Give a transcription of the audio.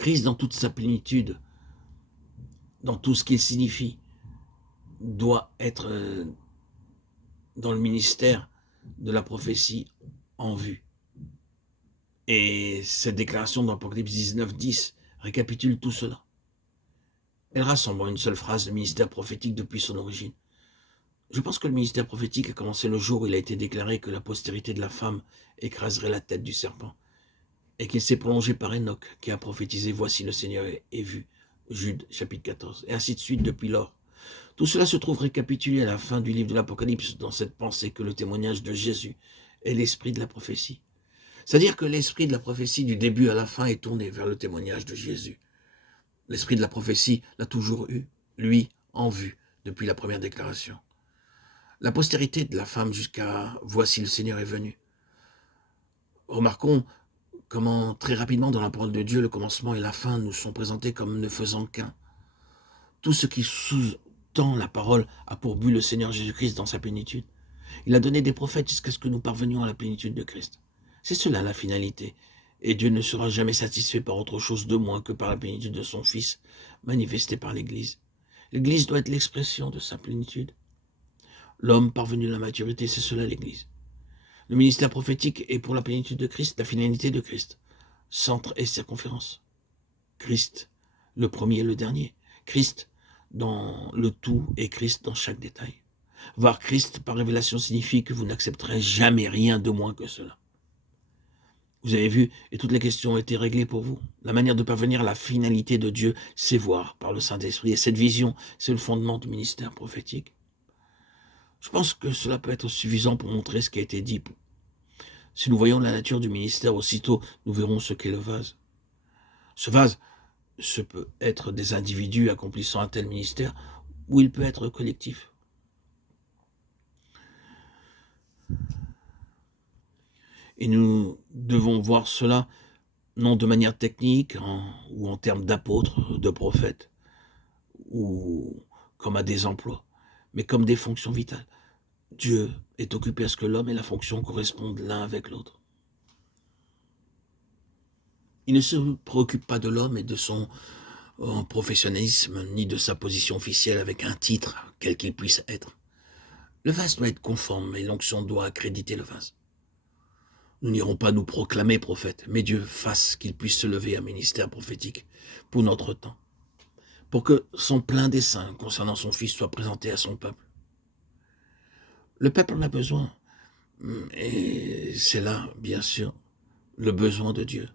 Christ dans toute sa plénitude, dans tout ce qu'il signifie, doit être dans le ministère de la prophétie en vue. Et cette déclaration dans Apocalypse 19:10 récapitule tout cela. Elle rassemble en une seule phrase le ministère prophétique depuis son origine. Je pense que le ministère prophétique a commencé le jour où il a été déclaré que la postérité de la femme écraserait la tête du serpent, et qu'il s'est prolongé par Enoch, qui a prophétisé « Voici le Seigneur est vu », Jude chapitre 14, et ainsi de suite depuis lors. Tout cela se trouve récapitulé à la fin du livre de l'Apocalypse dans cette pensée que le témoignage de Jésus est l'esprit de la prophétie. C'est-à-dire que l'esprit de la prophétie du début à la fin est tourné vers le témoignage de Jésus. L'esprit de la prophétie l'a toujours eu, lui, en vue, depuis la première déclaration. La postérité de la femme jusqu'à « Voici le Seigneur est venu ». Remarquons comment très rapidement dans la parole de Dieu, le commencement et la fin nous sont présentés comme ne faisant qu'un. Tout ce qui sous-tend la parole a pour but le Seigneur Jésus-Christ dans sa plénitude. Il a donné des prophètes jusqu'à ce que nous parvenions à la plénitude de Christ. C'est cela la finalité. Et Dieu ne sera jamais satisfait par autre chose de moins que par la plénitude de son Fils, manifestée par l'Église. L'Église doit être l'expression de sa plénitude. L'homme parvenu à la maturité, c'est cela l'Église. Le ministère prophétique est pour la plénitude de Christ, la finalité de Christ. Centre et circonférence. Christ, le premier et le dernier. Christ dans le tout et Christ dans chaque détail. Voir Christ par révélation signifie que vous n'accepterez jamais rien de moins que cela. Vous avez vu, et toutes les questions ont été réglées pour vous. La manière de parvenir à la finalité de Dieu, c'est voir par le Saint-Esprit. Et cette vision, c'est le fondement du ministère prophétique. Je pense que cela peut être suffisant pour montrer ce qui a été dit. Si nous voyons la nature du ministère, aussitôt nous verrons ce qu'est le vase. Ce vase, ce peut être des individus accomplissant un tel ministère, ou il peut être collectif. Et nous devons voir cela non de manière technique ou en termes d'apôtres, de prophètes, ou comme à des emplois, mais comme des fonctions vitales. Dieu est occupé à ce que l'homme et la fonction correspondent l'un avec l'autre. Il ne se préoccupe pas de l'homme et de son professionnalisme, ni de sa position officielle avec un titre, quel qu'il puisse être. Le vase doit être conforme et l'onction doit accréditer le vase. Nous n'irons pas nous proclamer prophètes, mais Dieu fasse qu'il puisse se lever un ministère prophétique pour notre temps, pour que son plein dessein concernant son Fils soit présenté à son peuple. Le peuple en a besoin, et c'est là, bien sûr, le besoin de Dieu.